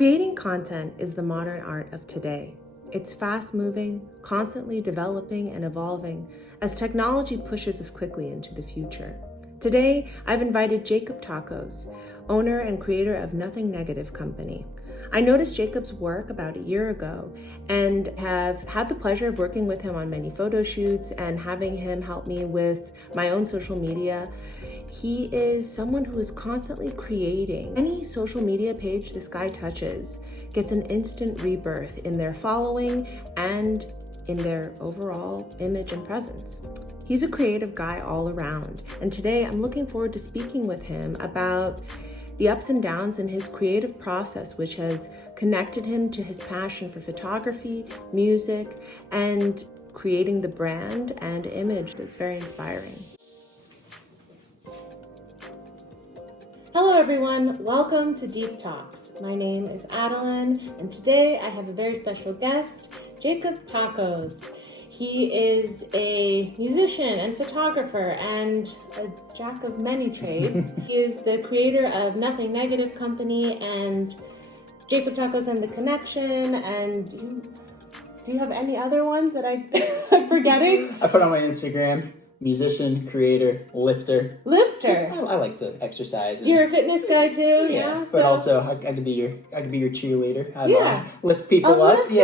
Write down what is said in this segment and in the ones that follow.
Creating content is the modern art of today. It's fast-moving, constantly developing and evolving as technology pushes us quickly into the future. Today, I've invited Jakob Takos, owner and creator of Nothing Negative Company. I noticed Jakob's work about a year ago and have had the pleasure of working with him on many photo shoots and having him help me with my own social media. He is someone who is constantly creating. Any social media page this guy touches gets an instant rebirth in their following and in their overall image and presence. He's a creative guy all around, and today I'm looking forward to speaking with him about the ups and downs in his creative process, which has connected him to his passion for photography, music, and creating the brand and image that's very inspiring. Hello everyone, welcome to Deep Talks. My name is Adelin, and today I have a very special guest, Jakob Takos. He is a musician and photographer and a jack of many trades. He is the creator of Nothing Negative Company and Jakob Takos and The Connection, and do you have any other ones that I'm forgetting? I put on my Instagram, musician, creator, lifter. I like to exercise. You're a fitness guy too, yeah. But also, I could be your cheerleader. Yeah. Lift people up. Like So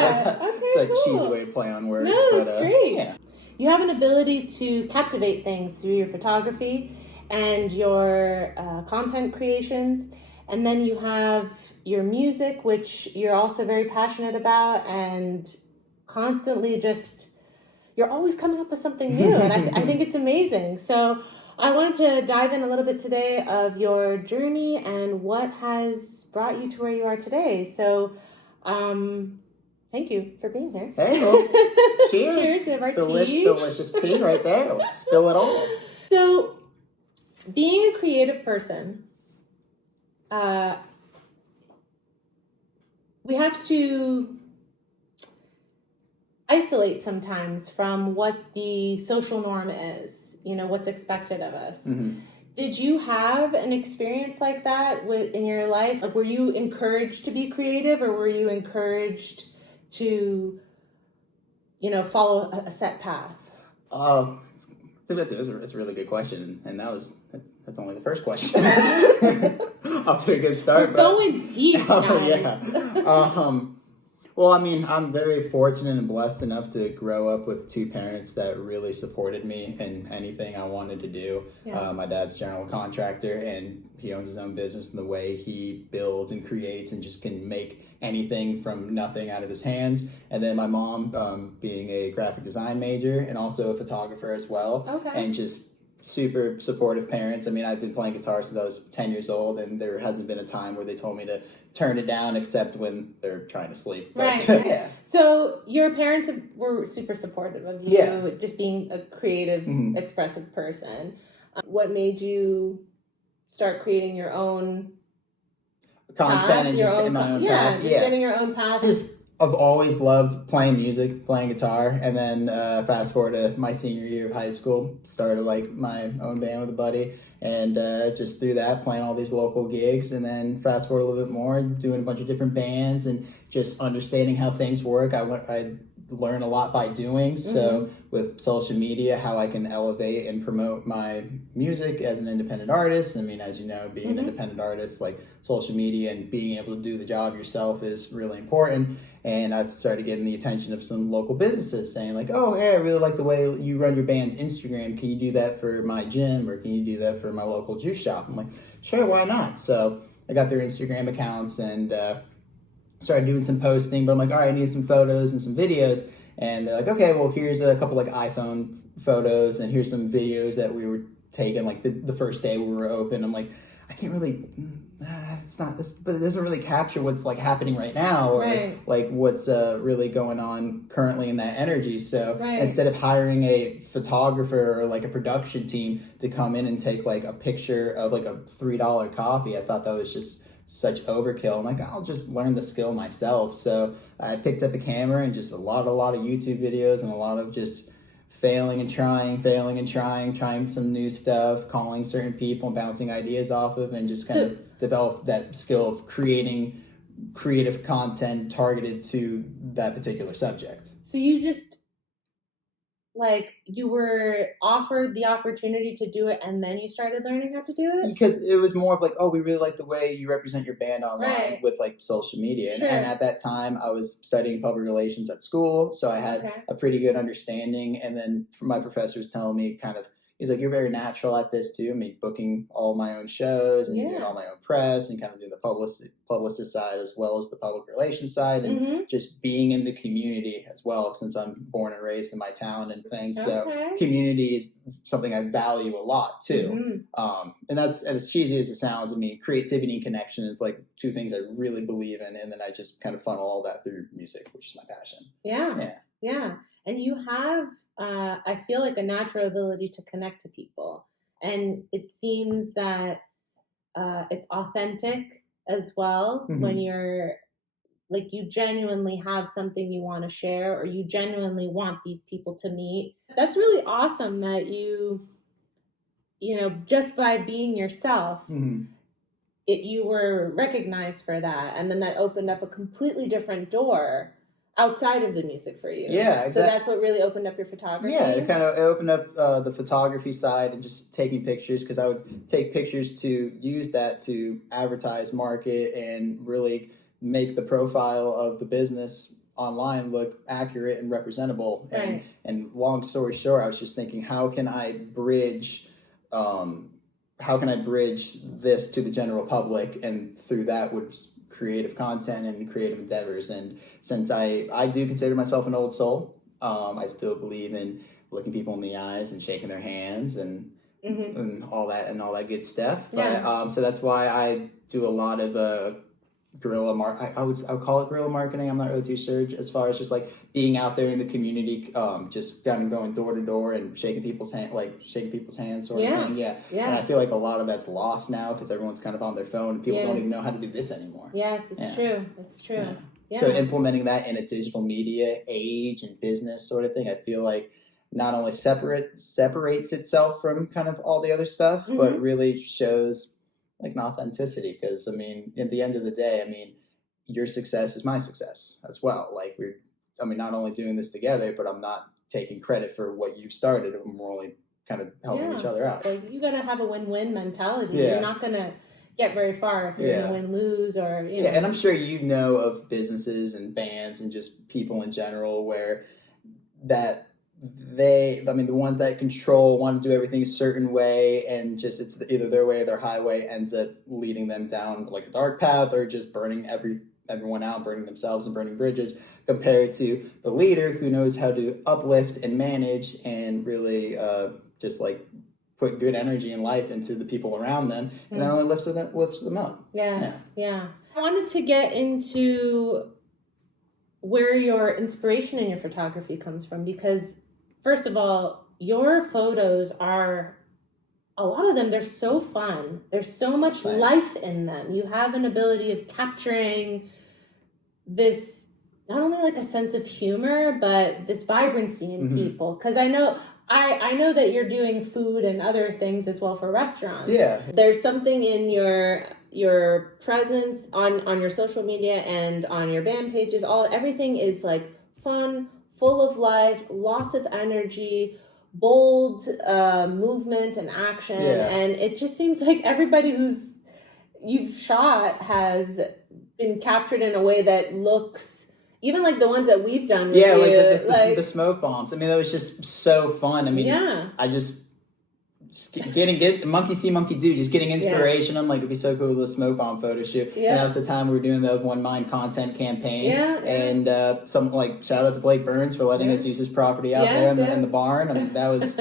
that. Okay, it's like cool. cheesy way of play on words. No, but, that's great. Yeah. You have an ability to captivate things through your photography and your content creations, and then you have your music, which you're also very passionate about, and constantly you're always coming up with something new, and I think it's amazing. So I wanted to dive in a little bit today of your journey and what has brought you to where you are today. So thank you for being here. Hey, well, cheers. Cheers to our tea. Delicious tea right there. I'll spill it all. So being a creative person, we have to isolate sometimes from what the social norm is, what's expected of us. Mm-hmm. Did you have an experience like that in your life? Like, were you encouraged to be creative, or were you encouraged to, follow a set path? It's a really good question, and that's only the first question. Off to a good start. We're going deep, guys. Oh, yeah. Well, I mean, I'm very fortunate and blessed enough to grow up with two parents that really supported me in anything I wanted to do. Yeah. My dad's a general contractor, and he owns his own business, and the way he builds and creates and just can make anything from nothing out of his hands. And then my mom, being a graphic design major and also a photographer as well. Okay. And just super supportive parents. I mean, I've been playing guitar since I was 10 years old, and there hasn't been a time where they told me to turn it down except when they're trying to sleep. Right. Yeah. So your parents were super supportive of you, just being a creative, expressive person. What made you start creating your own content path, and just getting my own path? Just getting your own path. I've always loved playing music, playing guitar, and then fast forward to my senior year of high school, started like my own band with a buddy, and just through that, playing all these local gigs, and then fast forward a little bit more, doing a bunch of different bands, and just understanding how things work. I learn a lot by doing, so with social media, how I can elevate and promote my music as an independent artist. I mean, as you know, being an independent artist, like social media and being able to do the job yourself is really important. And I've started getting the attention of some local businesses saying like, oh, hey, I really like the way you run your band's Instagram. Can you do that for my gym, or can you do that for my local juice shop? I'm like, sure, why not? So I got their Instagram accounts and started doing some posting, but I'm like, all right, I need some photos and some videos. And they're like, okay, well, here's a couple like iPhone photos, and here's some videos that we were taking like the first day we were open. I'm like, I can't really, it's not this, but it doesn't really capture what's like happening right now, or like what's really going on currently in that energy. So instead of hiring a photographer or like a production team to come in and take like a picture of like a $3 coffee, I thought that was just such overkill. I'm like, I'll just learn the skill myself. So I picked up a camera and just a lot of YouTube videos and a lot of just failing and trying some new stuff, calling certain people and bouncing ideas off of, and just kind of developed that skill of creating creative content targeted to that particular subject. So you just, like, you were offered the opportunity to do it and then you started learning how to do it? Because it was more of like, oh, we really like the way you represent your band online Right. with like social media. Sure. And at that time I was studying public relations at school, so I had a pretty good understanding. And then my professor was telling me kind of, he's like, you're very natural at this too. I mean, booking all my own shows and doing all my own press and kind of doing the publicist side as well as the public relations side, and just being in the community as well, since I'm born and raised in my town and things. So community is something I value a lot too. And that's, as cheesy as it sounds, I mean, creativity and connection is like two things I really believe in. And then I just kind of funnel all that through music, which is my passion. Yeah. And you have, I feel like, a natural ability to connect to people. And it seems that it's authentic as well when you're, like, you genuinely have something you want to share, or you genuinely want these people to meet. That's really awesome that you know, just by being yourself, you were recognized for that. And then that opened up a completely different door outside of the music for you. Yeah, exactly. So that's what really opened up your photography? Yeah, it opened up the photography side and just taking pictures, because I would take pictures to use that to advertise, market, and really make the profile of the business online look accurate and representable. And long story short, I was just thinking, how can I bridge this to the general public, and through that would creative content and creative endeavors. And since I do consider myself an old soul, I still believe in looking people in the eyes and shaking their hands and all that good stuff. But so that's why I do a lot of guerrilla I would call it guerrilla marketing. I'm not really too sure, as far as just like being out there in the community, just kind of going door to door and shaking people's hands sort of thing. And I feel like a lot of that's lost now because everyone's kind of on their phone and people don't even know how to do this anymore. It's true. It's true. So implementing that in a digital media age and business sort of thing, I feel like not only separates itself from kind of all the other stuff, but really shows like an authenticity. Because I mean, at the end of the day, I mean, your success is my success as well. Like we're not only doing this together, but I'm not taking credit for what you started. We're only kind of helping each other out. Like, you gotta have a win-win mentality. You're not gonna get very far if you're gonna win-lose, or you know. And I'm sure you know of businesses and bands and just people in general where that the ones that control want to do everything a certain way, and just it's either their way or their highway, ends up leading them down like a dark path, or just burning everyone out, burning themselves and burning bridges, compared to the leader who knows how to uplift and manage and really just like put good energy and life into the people around them, and that only lifts them up. I wanted to get into where your inspiration in your photography comes from, because first of all, your photos are, a lot of them, they're so fun. There's so much life in them. You have an ability of capturing this, not only like a sense of humor, but this vibrancy in people. Because I know that you're doing food and other things as well for restaurants. There's something in your presence on your social media and on your band pages. Everything is like fun, full of life, lots of energy, bold movement and action. And it just seems like everybody who's you've shot has been captured in a way that looks, even like the ones that we've done with you, like the smoke bombs. I mean, that was just so fun. I mean, I just get monkey see, monkey do, just getting inspiration. I'm like, it'd be so cool with a smoke bomb photo shoot. And that was the time we were doing the One Mind content campaign. And some like shout out to Blake Burns for letting us use his property out there in the barn. I mean, that was,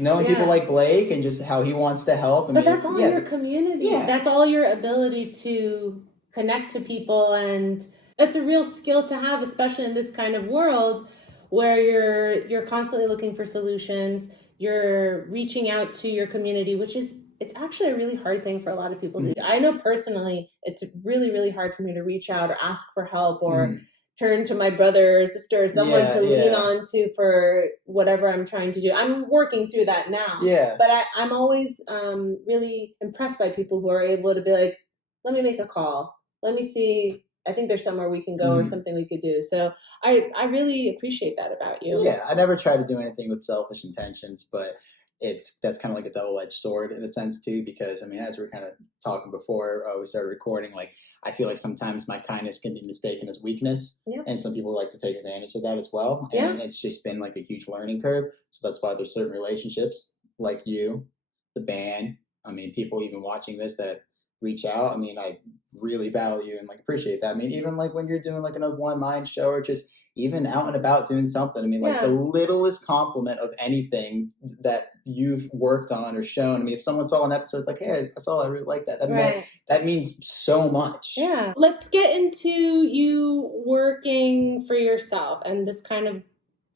knowing people like Blake and just how he wants to help. But that's all your community. That's all your ability to connect to people, and that's a real skill to have, especially in this kind of world where you're constantly looking for solutions. You're reaching out to your community, which is, it's actually a really hard thing for a lot of people to do. I know personally, it's really, really hard for me to reach out or ask for help or turn to my brother or sister or someone to lean on to for whatever I'm trying to do. I'm working through that now. But I'm always really impressed by people who are able to be like, let me make a call. let me see. I think there's somewhere we can go or something we could do. So I really appreciate that about you. Yeah, I never try to do anything with selfish intentions, but that's kind of like a double-edged sword in a sense too, because I mean, as we were kind of talking before we started recording, like I feel like sometimes my kindness can be mistaken as weakness, and some people like to take advantage of that as well. And it's just been like a huge learning curve. So that's why there's certain relationships like you, the band. I mean, people even watching this that reach out. I mean, I really value and like appreciate that. I mean, even like when you're doing like another One Mind show or just even out and about doing something. I mean, like the littlest compliment of anything that you've worked on or shown. I mean, if someone saw an episode, it's like, hey, I saw, I really like that. I mean, that means so much. Yeah. Let's get into you working for yourself. And this kind of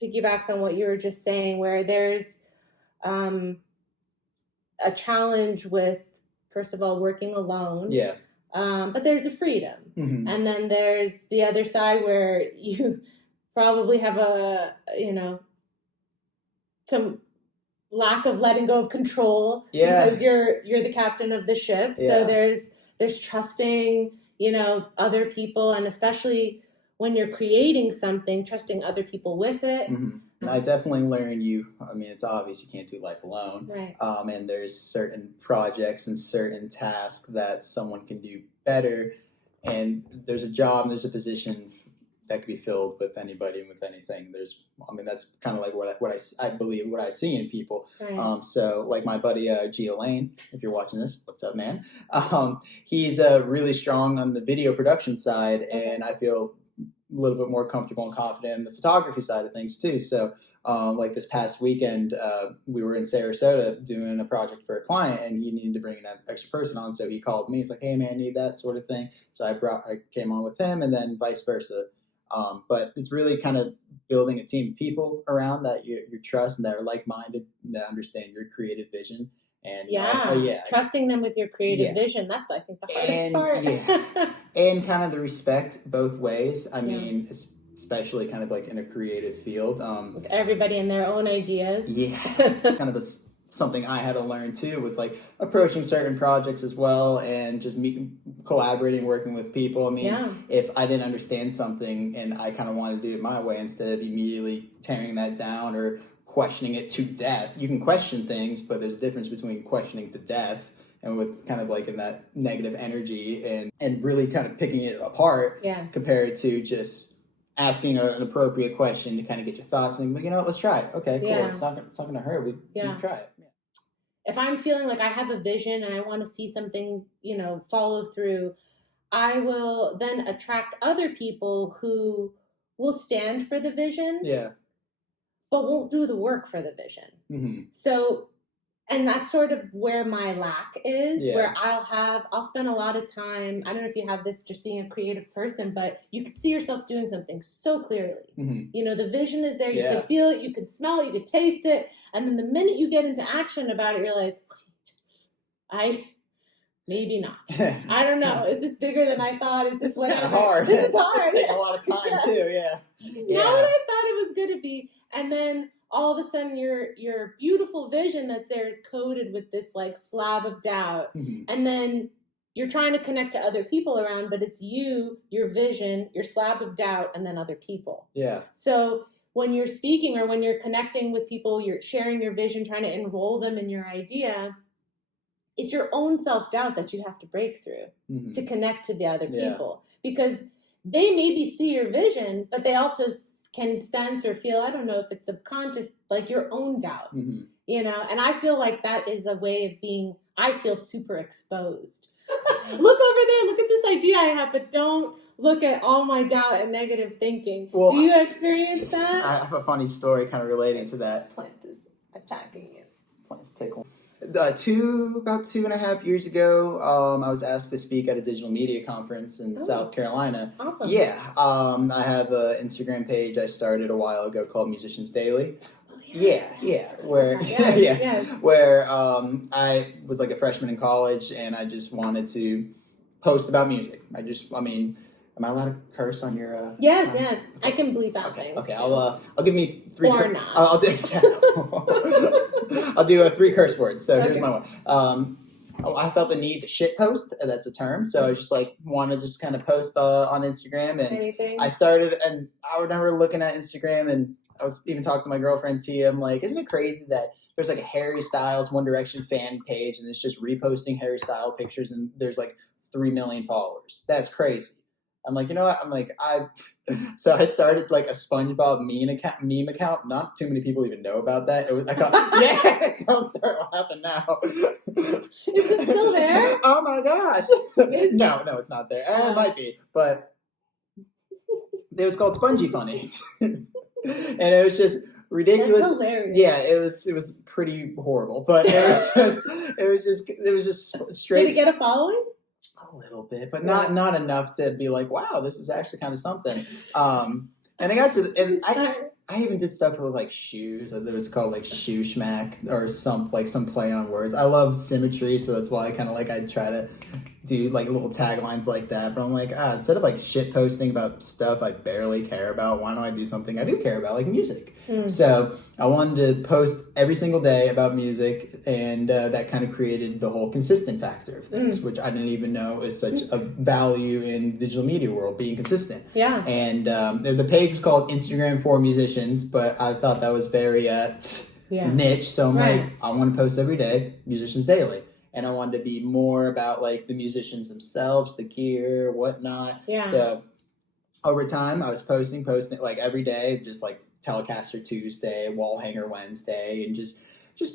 piggybacks on what you were just saying, where there's a challenge with, first of all, working alone. Yeah. But there's a freedom. And then there's the other side where you probably have some lack of letting go of control because you're the captain of the ship. So there's trusting, other people, and especially when you're creating something, trusting other people with it. I definitely learned I mean, it's obvious you can't do life alone. Right. And there's certain projects and certain tasks that someone can do better. And there's a job, and there's a position that could be filled with anybody and with anything. That's kind of like what I believe, what I see in people. Right. So like my buddy, Gio Lane, if you're watching this, what's up, man? He's really strong on the video production side, and I feel a little bit more comfortable and confident in the photography side of things too. So like this past weekend, we were in Sarasota doing a project for a client, and he needed to bring an extra person on. So he called me. He's like, hey man, need that sort of thing. So I came on with him, and then vice versa. But it's really kind of building a team of people around that you trust and that are like-minded and that understand your creative vision. And trusting them with your creative vision. That's, I think, the hardest part. And kind of the respect both ways. I mean, especially kind of like in a creative field. With everybody and their own ideas. Yeah. Kind of something I had to learn too with like approaching certain projects as well, and just collaborating, working with people. I mean, if I didn't understand something and I kind of wanted to do it my way instead of immediately tearing that down or questioning it to death. You can question things, but there's a difference between questioning to death and with kind of like in that negative energy and really kind of picking it apart compared to just asking an appropriate question to kind of get your thoughts and let's try it. Okay, cool. It's not going to hurt. We can try it. Yeah. If I'm feeling like I have a vision and I want to see something, follow through, I will then attract other people who will stand for the vision. Yeah. But won't do the work for the vision. So, and that's sort of where my lack is, where I'll spend a lot of time, I don't know if you have this just being a creative person, but you could see yourself doing something so clearly. The vision is there, you can feel it, you can smell it, you can taste it, and then the minute you get into action about it, you're like, wait, maybe not. I don't know. Is this bigger than I thought? Is this kind of hard? This is hard. It's taking a lot of time too, It's not what I thought it was going to be. And then all of a sudden your beautiful vision that's there is coated with this like slab of doubt. And then you're trying to connect to other people around, but it's you, your vision, your slab of doubt, and then other people. Yeah. So when you're speaking or when you're connecting with people, you're sharing your vision, trying to enroll them in your idea, it's your own self-doubt that you have to break through to connect to the other people. Because they maybe see your vision, but they also can sense or feel, I don't know if it's subconscious, like your own doubt, and I feel like that is a way of being, I feel super exposed. Look over there, look at this idea I have, but don't look at all my doubt and negative thinking. Well, do you experience that? I have a funny story kind of relating to that. This plant is attacking you. Plant's tickling. About 2.5 years ago, I was asked to speak at a digital media conference in South Carolina. Awesome. Yeah. I have an Instagram page I started a while ago called Musicians Daily. Where I was like a freshman in college, and I just wanted to post about music. Am I allowed to curse on your? Yes. I can bleep out things. Okay. I'll give me 3. Or not. I'll do 3 curse words. So here's my one. I felt the need to shit post. That's a term. So I just like want to just kind of post on Instagram, and Anything? I started, and I remember looking at Instagram, and I was even talking to my girlfriend Tia. I'm like, isn't it crazy that there's like a Harry Styles One Direction fan page, and it's just reposting Harry Styles pictures, and there's like 3 million followers. That's crazy. I'm like, you know what? I'm like, so I started like a SpongeBob meme account. Not too many people even know about that. I called, yeah, don't start laughing now. Is it still there? Oh my gosh. No, it's not there. It might be, but it was called Spongy Funny. And it was just ridiculous. That's hilarious. Yeah, it was pretty horrible, but it was just straight. Did it get a following? A little bit, but not enough to be like, wow, this is actually kind of something. And I got to, and I even did stuff with like shoes. There was called like Shoe Schmack or some play on words. I love symmetry, so that's why I try to do like little taglines like that. But I'm like, instead of like shit posting about stuff I barely care about, why don't I do something I do care about, like music? So I wanted to post every single day about music, and that kind of created the whole consistent factor of things, which I didn't even know is such a value in the digital media world, being consistent. Yeah. And the page was called Instagram for Musicians, but I thought that was very niche. So I'm like, I want to post every day, Musicians Daily. And I wanted to be more about like the musicians themselves, the gear, whatnot. Yeah. So over time, I was posting like every day, just like Telecaster Tuesday, Wall Hanger Wednesday, and just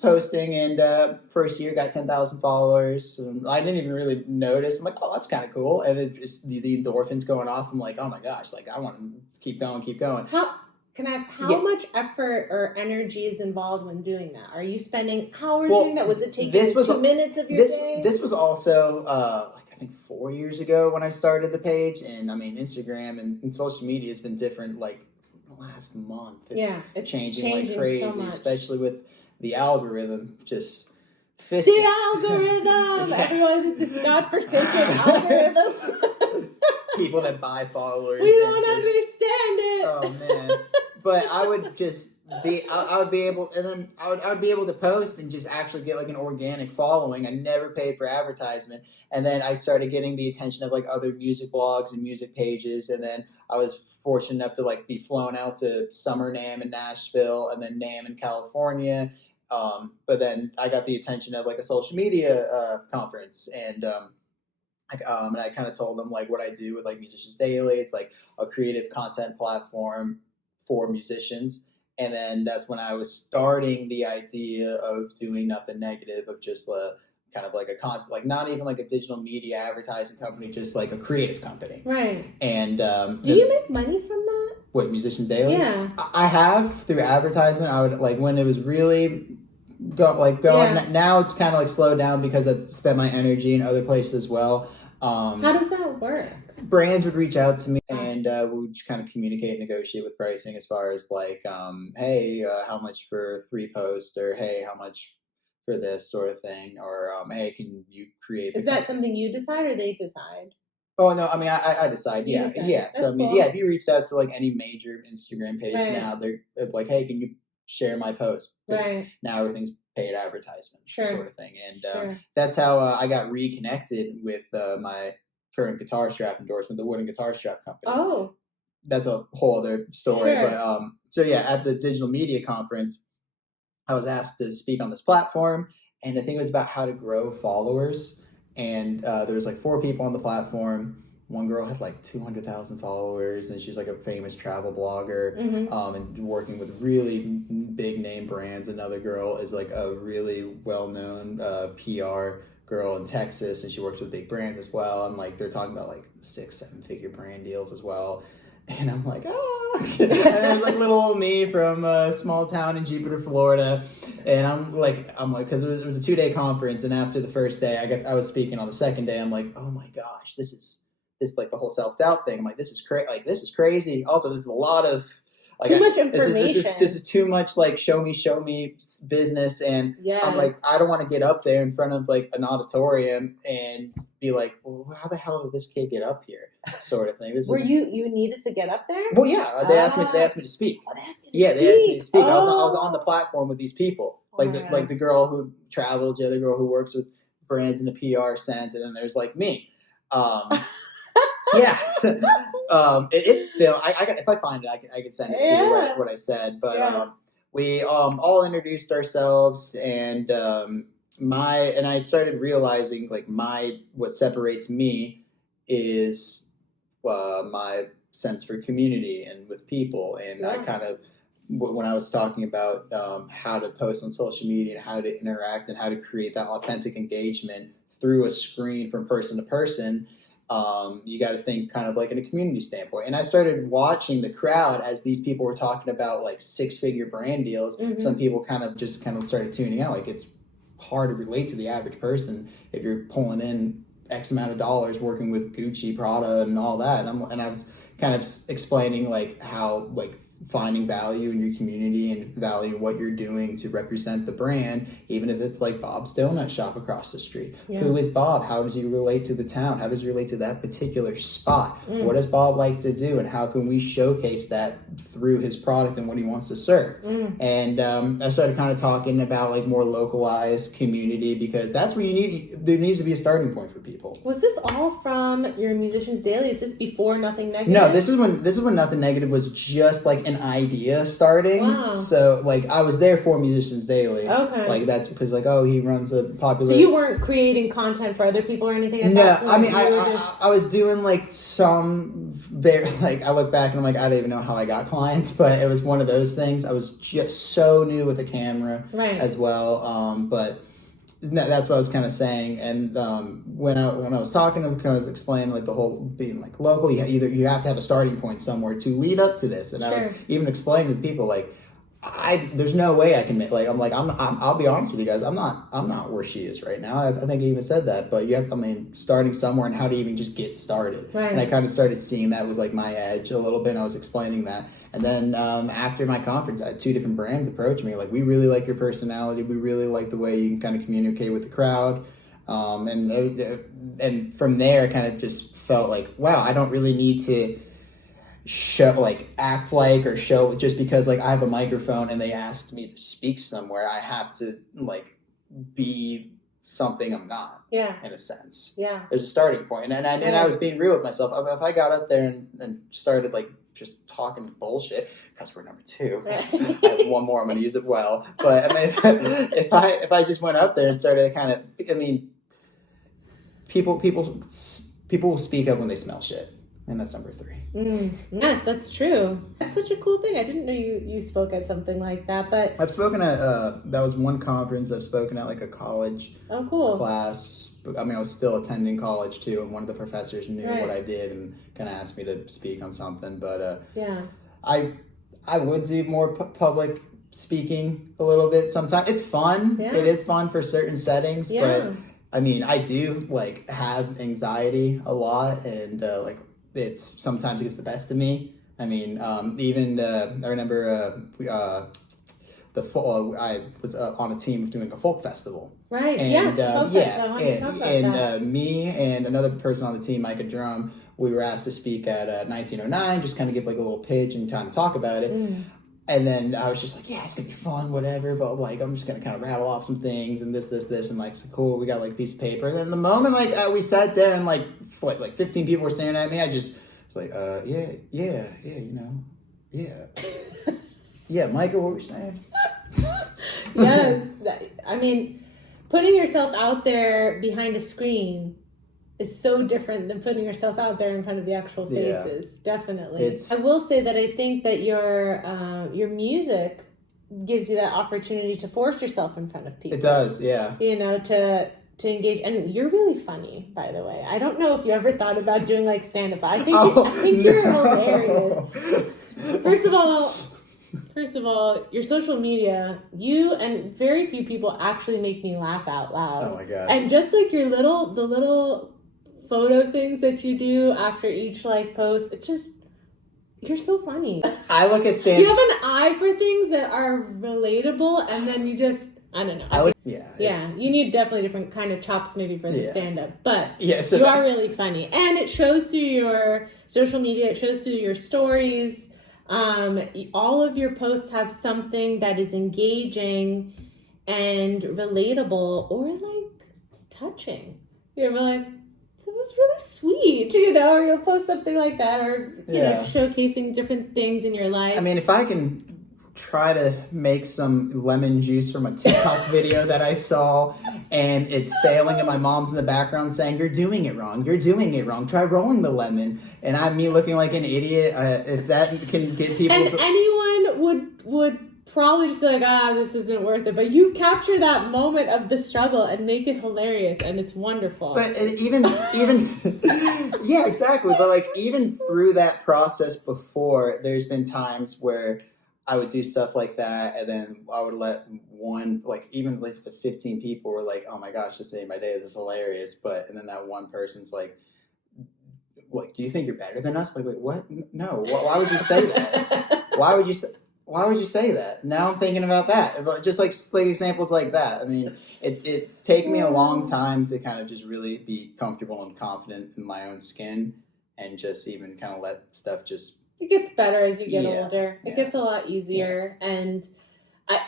posting. And first year got 10,000 followers. And I didn't even really notice. I'm like, oh, that's kind of cool. And then just the endorphins going off. I'm like, oh my gosh, like I want to keep going. Can I ask how much effort or energy is involved when doing that? Are you spending hours doing that? Was it taking 2 minutes of your day? This was also I think 4 years ago when I started the page, and I mean Instagram and social media has been different like the last month. It's changing like crazy, so especially with the algorithm just fisting. The algorithm! Yes. Everyone, this godforsaken algorithm. People that buy followers. We don't understand it. Oh man. But I would just I would be able, and then I would be able to post and just actually get like an organic following. I never paid for advertisement. And then I started getting the attention of like other music blogs and music pages. And then I was fortunate enough to like be flown out to Summer NAMM in Nashville and then NAMM in California. But then I got the attention of like a social media conference, and I kind of told them like what I do with like Musicians Daily. It's like a creative content platform for musicians. And then that's when I was starting the idea of doing nothing negative, of just kind of like like not even like a digital media advertising company, just like a creative company. Right. And do you make money from that? What, Musicians Daily? Yeah. I have through advertisement. I would like when it was really going. Yeah. Now it's kind of like slowed down because I've spent my energy in other places as well. How does that work? Brands would reach out to me, and we would kind of communicate and negotiate with pricing as far as like, hey, how much for 3 posts, or hey, how much for this sort of thing, or hey, can you create? Is that something you decide or they decide? Oh no, I mean I decide. Yeah, yeah. That's so I mean, cool. yeah, if you reached out to like any major Instagram page now, they're like, hey, can you share my post? Right. Now everything's paid advertisement, sort of thing, and that's how I got reconnected with my current guitar strap endorsement, the Wooden Guitar Strap Company. Oh, that's a whole other story. Sure. But so yeah, at the digital media conference, I was asked to speak on this platform, and I think it was about how to grow followers. And there was like 4 people on the platform. One girl had like 200,000 followers, and she's like a famous travel blogger, and working with really big name brands. Another girl is like a really well-known PR girl in Texas, and she works with big brands as well. And like they're talking about like 6-7 figure brand deals as well. And I'm like, and there's like little old me from a small town in Jupiter, Florida. And I'm like, because it was a 2-day conference, and after the first day, I was speaking. On the second day, I'm like, oh my gosh, this is like the whole self-doubt thing. I'm like, this is crazy. Also, this is a lot of like, too much information. This is too much like show me business, and I'm like, I don't want to get up there in front of like an auditorium and be like, well, how the hell did this kid get up here, sort of thing. You needed to get up there? Well, yeah, they asked me to speak. Oh, they asked me to speak. I was on the platform with these people, like the girl who travels, the other girl who works with brands in the PR sense, and then there's like me. Yeah, it's Phil. If I find it, I can send it to you what I said. But we all introduced ourselves, and I started realizing like what separates me is my sense for community and with people, and I kind of when I was talking about how to post on social media and how to interact and how to create that authentic engagement through a screen from person to person. You got to think kind of like in a community standpoint. And I started watching the crowd as these people were talking about like 6-figure brand deals. Mm-hmm. Some people kind of started tuning out. Like it's hard to relate to the average person if you're pulling in X amount of dollars working with Gucci, Prada, and all that. And I was kind of explaining like how like finding value in your community and value what you're doing to represent the brand, even if it's like Bob's Donut Shop across the street. Yeah. Who is Bob? How does he relate to the town? How does he relate to that particular spot? What does Bob like to do? And how can we showcase that through his product and what he wants to serve? And I started kind of talking about like more localized community, because that's where there needs to be a starting point for people. Was this all from your Musicians Daily? Is this before Nothing Negative? No, this is when Nothing Negative was just like an idea starting. Wow. So like I was there for Musicians Daily. Okay. Like that's because like, oh, he runs a popular. So you weren't creating content for other people or anything at that point? I mean, I was doing like some very, like I look back and I'm like, I don't even know how I got clients, but it was one of those things. I was just so new with the camera as well. But that's what I was kind of saying. And when I was talking to him, I was explaining like the whole being like local, you have to have a starting point somewhere to lead up to this. And I was even explaining to people like, there's no way I can make I'll be honest with you guys, I'm not where she is right now. I think I even said that, but starting somewhere and how to even just get started. Right. And I kind of started seeing that was like my edge a little bit, and I was explaining that. And then after my conference, I had 2 different brands approach me. Like, we really like your personality. We really like the way you can kind of communicate with the crowd. And from there, I kind of just felt like, wow, I don't really need to act like or show just because like I have a microphone and they asked me to speak somewhere. I have to like be something I'm not. Yeah. In a sense. Yeah. There's a starting point. And I was being real with myself. If I got up there and started like just talking bullshit, because we're number 2. I have one more, I'm going to use it well. But I mean, if I just went up there and started kind of, I mean, people will speak up when they smell shit. And that's number 3. Yes, that's true. That's such a cool thing. I didn't know you spoke at something like that, but I've spoken at that was one conference. I've spoken at like a college class. I mean, I was still attending college too, and one of the professors knew what I did and kind of asked me to speak on something. But I would do more public speaking a little bit sometimes. It's fun. Yeah. It is fun for certain settings, but I mean, I do like have anxiety a lot, and sometimes it gets the best of me. I mean, even I remember I was on a team doing a folk festival. Right. And, me and another person on the team, Micah Drum, we were asked to speak at 1909, just kind of give like a little pitch and kind of talk about it. And then I was just like, yeah, it's gonna be fun, whatever. But like, I'm just gonna kind of rattle off some things and this, and like, so cool. We got like a piece of paper. And then the moment like we sat there and like 15 people were staring at me, I just was like, yeah, Micah, what were you saying? Yes, I mean, putting yourself out there behind a screen is so different than putting yourself out there in front of the actual faces. Yeah. Definitely. I will say that I think that your music gives you that opportunity to force yourself in front of people. It does, yeah. You know, to engage. And you're really funny, by the way. I don't know if you ever thought about doing like stand-up. I think you're hilarious. First of all, your social media, you and very few people actually make me laugh out loud. Oh my gosh. And just like the little photo things that you do after each like post, you're so funny. I look at stand. You have an eye for things that are relatable, and then you just, I don't know. You need definitely different kind of chops maybe for the stand-up, but you are really funny, and it shows through your social media. It shows through your stories. All of your posts have something that is engaging and relatable, or like touching. You're like, that was really sweet, or you'll post something like that, or you know, showcasing different things in your life. I mean, if I can try to make some lemon juice from a TikTok video that I saw, and it's failing, and my mom's in the background saying, "You're doing it wrong. You're doing it wrong. Try rolling the lemon," and me looking like an idiot. If that can get people, and anyone would probably just be like, this isn't worth it. But you capture that moment of the struggle and make it hilarious, and it's wonderful. But even yeah, exactly. But like even through that process before, there's been times where I would do stuff like that, and then I would let one, like even like 15 people were like, "Oh my gosh, this made my day. This is hilarious." But and then that one person's like, "What? Do you think you're better than us?" Like, wait, what? No. Why would you say that? Why would you say that? Now I'm thinking about that. But just like examples like that. I mean, it's taken me a long time to kind of just really be comfortable and confident in my own skin, and just even kind of let stuff just. It gets better as you get older. It gets a lot easier, and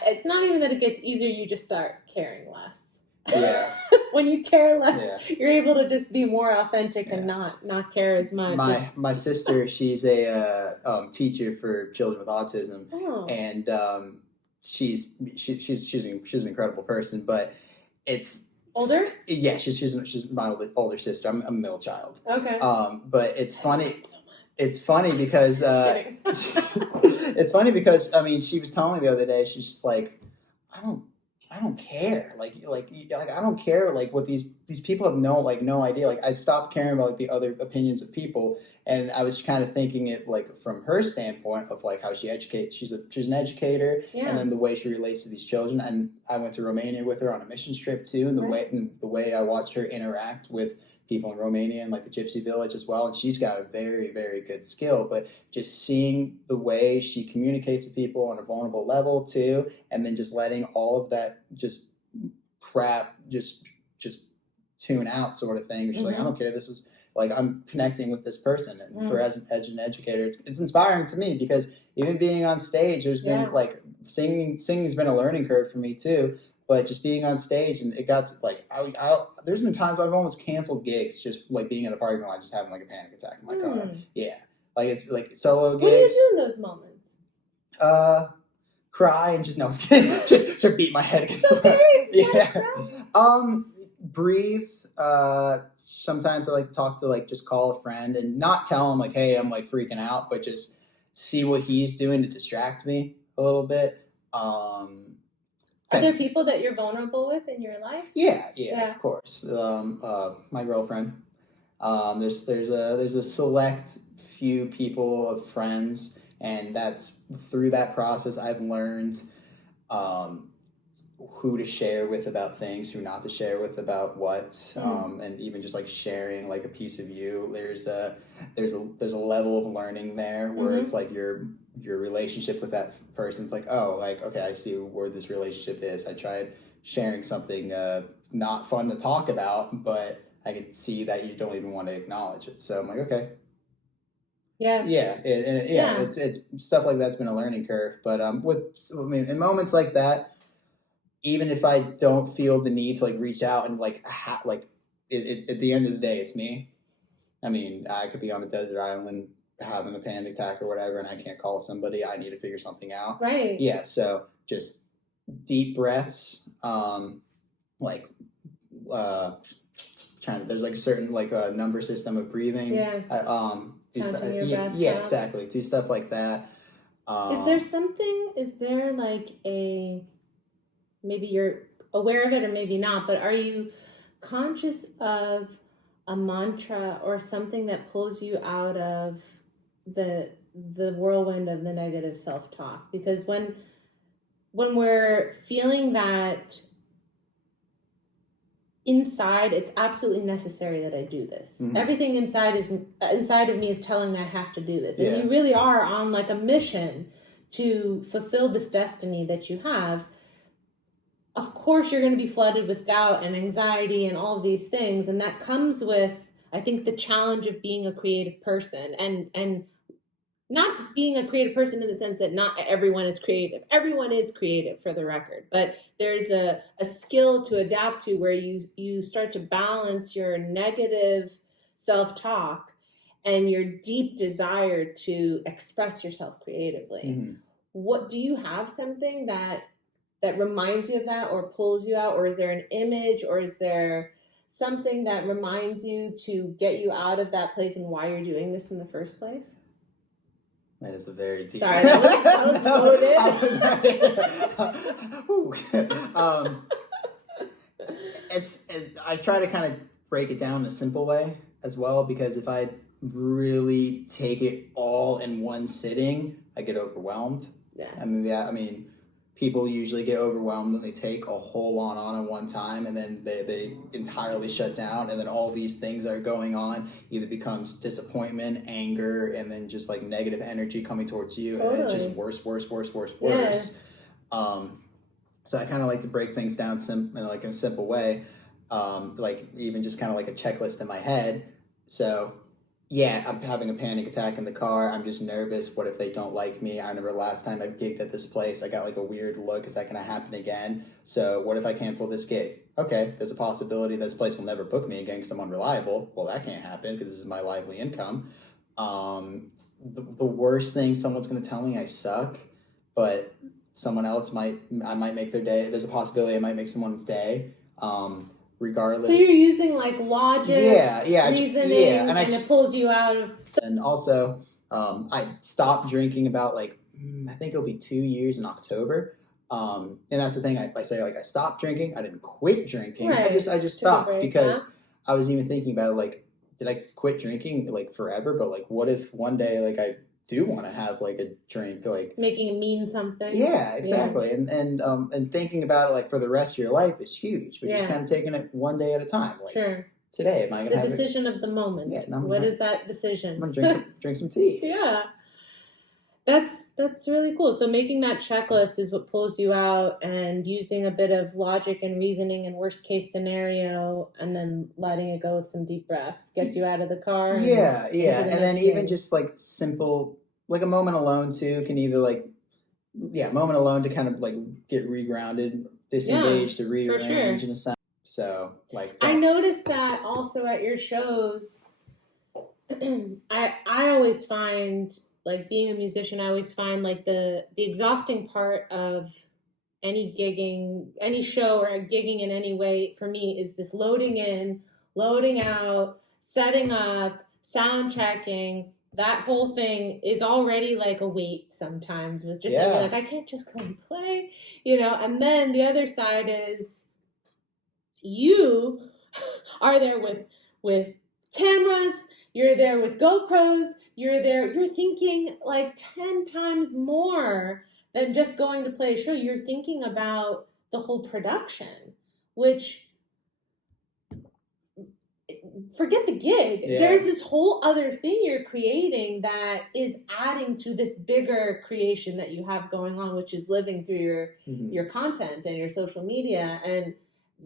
it's not even that it gets easier. You just start caring less. Yeah. When you care less, you're able to just be more authentic and not care as much. My sister, she's a teacher for children with autism, and she's an incredible person. But it's older. Yeah, she's my older sister. I'm a middle child. Okay. But it's funny. It's funny because it's funny because I mean, she was telling me the other day. She's just like, I don't care. Like I don't care. Like what these people have no idea. Like I've stopped caring about like the other opinions of people, and I was kind of thinking it like from her standpoint of like how she educates. She's an educator, and then the way she relates to these children. And I went to Romania with her on a mission trip too, and the way I watched her interact with people in Romania and like the Gypsy village as well, and she's got a very, very good skill, but just seeing the way she communicates with people on a vulnerable level too, and then just letting all of that just crap just tune out sort of thing. She's like, I don't care, this is like I'm connecting with this person, and for as an educator, it's inspiring to me, because even being on stage, there's been like singing's been a learning curve for me too. But just being on stage, and it got to, like, there's been times I've almost canceled gigs just like being in the parking lot, just having like a panic attack in my car. Yeah, like it's like solo gigs. What do you do in those moments? Cry and just just to beat my head against the wall. Breathe. Sometimes I like to talk to like just call a friend and not tell him like, hey, I'm like freaking out, but just see what he's doing to distract me a little bit. Are there people that you're vulnerable with in your life? Yeah, of course. My girlfriend. There's a select few people of friends, and that's through that process I've learned who to share with about things, who not to share with about what, and even just like sharing like a piece of you. There's a level of learning there where it's like your relationship with that person's like, oh, like, okay, I see where this relationship is. I tried sharing something not fun to talk about, but I could see that you don't even want to acknowledge it. So I'm like, okay. Yes. It's stuff like that's been a learning curve. But in moments like that, even if I don't feel the need to like reach out and like at the end of the day, it's me. I mean, I could be on a desert island having a panic attack or whatever, and I can't call somebody. I need to figure something out. Right. Yeah. So just deep breaths. There's like a certain like a number system of breathing. Yes. Exactly. Do stuff like that. Is there like maybe you're aware of it or maybe not, but are you conscious of a mantra or something that pulls you out of the whirlwind of the negative self-talk? Because when we're feeling that inside, it's absolutely necessary that I do this. Everything inside of me is telling me I have to do this. And you really are on like a mission to fulfill this destiny that you have. Of course, you're going to be flooded with doubt and anxiety and all of these things. And that comes with, I think, the challenge of being a creative person and not being a creative person in the sense that not everyone is creative. Everyone is creative, for the record, but there's a skill to adapt to where you start to balance your negative self-talk and your deep desire to express yourself creatively. Mm-hmm. What do you have something that reminds you of that or pulls you out, or is there an image, or is there something that reminds you to get you out of that place and why you're doing this in the first place? That is a very deep. Sorry, that was loaded. I try to kind of break it down in a simple way as well, because if I really take it all in one sitting, I get overwhelmed. Yes. I mean, people usually get overwhelmed when they take a whole lot on at one time, and then they entirely shut down, and then all these things are going on. Either becomes disappointment, anger, and then just like negative energy coming towards you, Totally. and it's just worse. Yes. So I kind of like to break things down in a simple way, like even just kind of like a checklist in my head. So yeah, I'm having a panic attack in the car. I'm just nervous. What if they don't like me? I remember last time I gigged at this place, I got like a weird look. Is that going to happen again? So what if I cancel this gig? Okay, there's a possibility this place will never book me again because I'm unreliable. Well, that can't happen because this is my lively income. The worst thing, someone's going to tell me I suck, but someone else I might make their day. There's a possibility I might make someone's day. Regardless. So you're using like logic, reasoning, and it pulls you out of. And also, I stopped drinking about I think it'll be 2 years in October. And that's the thing. I say I stopped drinking. I didn't quit drinking. Right. I just stopped because I was even thinking about it. Did I quit drinking forever? But what if one day I do want to have a drink, making it mean something. Yeah, exactly. Yeah. And thinking about it for the rest of your life is huge. But just kind of taking it one day at a time. Sure. Today, am I going to have the decision of the moment? Yeah, what is that decision? I'm going to drink some tea. Yeah. That's really cool. So making that checklist is what pulls you out, and using a bit of logic and reasoning and worst case scenario, and then letting it go with some deep breaths gets you out of the car. Yeah. And then even just simple, a moment alone too can either moment alone to kind of get regrounded, disengaged, to rearrange in a sense. So I noticed that also at your shows. I always find, being a musician, I always find the exhausting part of any gigging, any show or gigging in any way for me is this loading in, loading out, setting up, sound checking. That whole thing is already a weight sometimes, with just thinking I can't just come and play, and then the other side is you are there with cameras, you're there with GoPros, you're thinking 10 times more than just going to play a show. You're thinking about the whole production, which, forget the gig. Yeah. There's this whole other thing you're creating that is adding to this bigger creation that you have going on, which is living through your content and your social media. And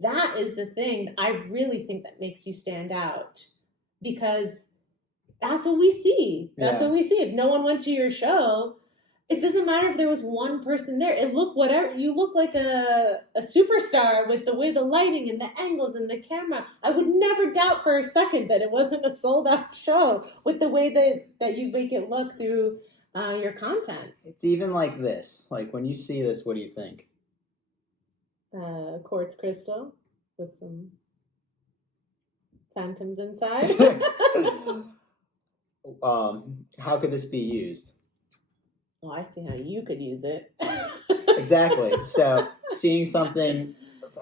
that is the thing I really think that makes you stand out, because that's what we see. That's what we see. If no one went to your show, it doesn't matter if there was one person there. You look like a superstar with the way the lighting and the angles and the camera. I would never doubt for a second that it wasn't a sold out show with the way that you make it look through your content. It's even like this. When you see this, what do you think? Quartz crystal with some phantoms inside. How could this be used? Oh, I see how you could use it. Exactly. So seeing something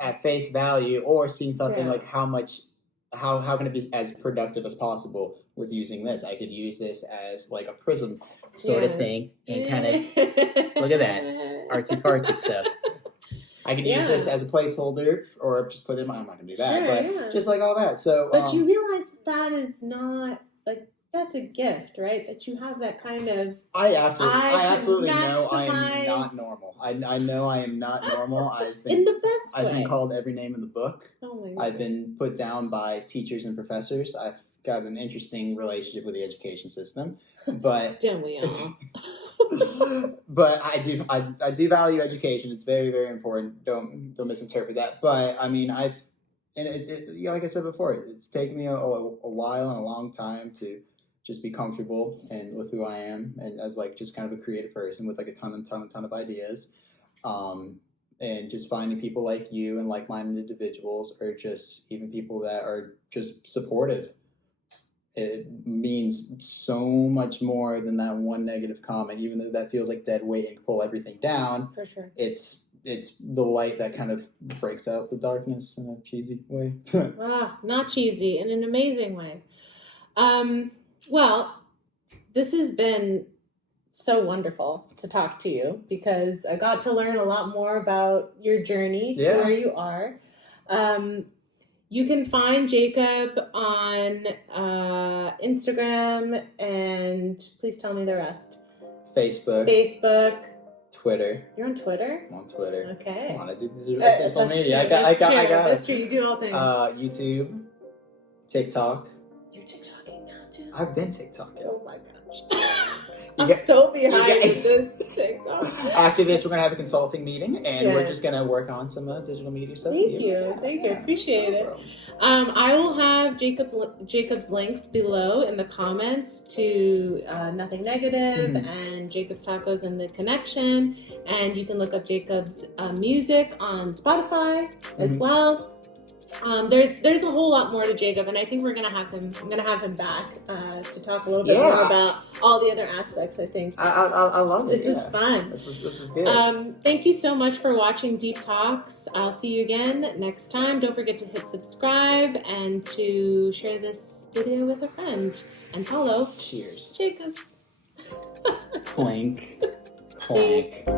at face value, or seeing something how can it be as productive as possible with using this? I could use this as a prism sort of thing, and kind of look at that artsy fartsy stuff. I could use this as a placeholder, or just put it in my. I'm not gonna do that, but just all that. So, but you realize that is not that's a gift, right? That you have that kind of. I absolutely know I am not normal. I know I am not normal. I've been in the best way. I've been called every name in the book. Oh my God. I've been put down by teachers and professors. I've got an interesting relationship with the education system, but Don't we all? but I do value education. It's very, very important. Don't misinterpret that. But I mean, like I said before, it's taken me a while and a long time to just be comfortable and with who I am, and as like just kind of a creative person with like a ton of ideas, and just finding people like you and like-minded individuals, or just even people that are just supportive. It means so much more than that one negative comment, even though that feels like dead weight and can pull everything down. For sure. It's the light that kind of breaks out the darkness in a cheesy way. Not cheesy, in an amazing way. Well, this has been so wonderful to talk to you, because I got to learn a lot more about your journey to where you are. You can find Jakob on Instagram, and please tell me the rest. Facebook. Twitter. You're on Twitter? I'm on Twitter. Okay. Come on, I do social media. I got That's true. You do all things. YouTube, TikTok. You're TikToking now too? I've been TikToking. Oh my gosh. I'm so behind this TikTok. After this, we're going to have a consulting meeting, and we're just going to work on some digital media stuff. Thank you. Appreciate it. I will have Jakob's links below in the comments to Nothing Negative and Jakobs Takos and The Connection. And you can look up Jakob's music on Spotify as well. There's a whole lot more to Jakob, and I think I'm gonna have him back to talk a little bit more about all the other aspects. I think I love it. This is fun. This was good. Thank you so much for watching Deep Talks. I'll see you again next time. Don't forget to hit subscribe and to share this video with a friend, and follow. Cheers. Jakob. Clink. Clink.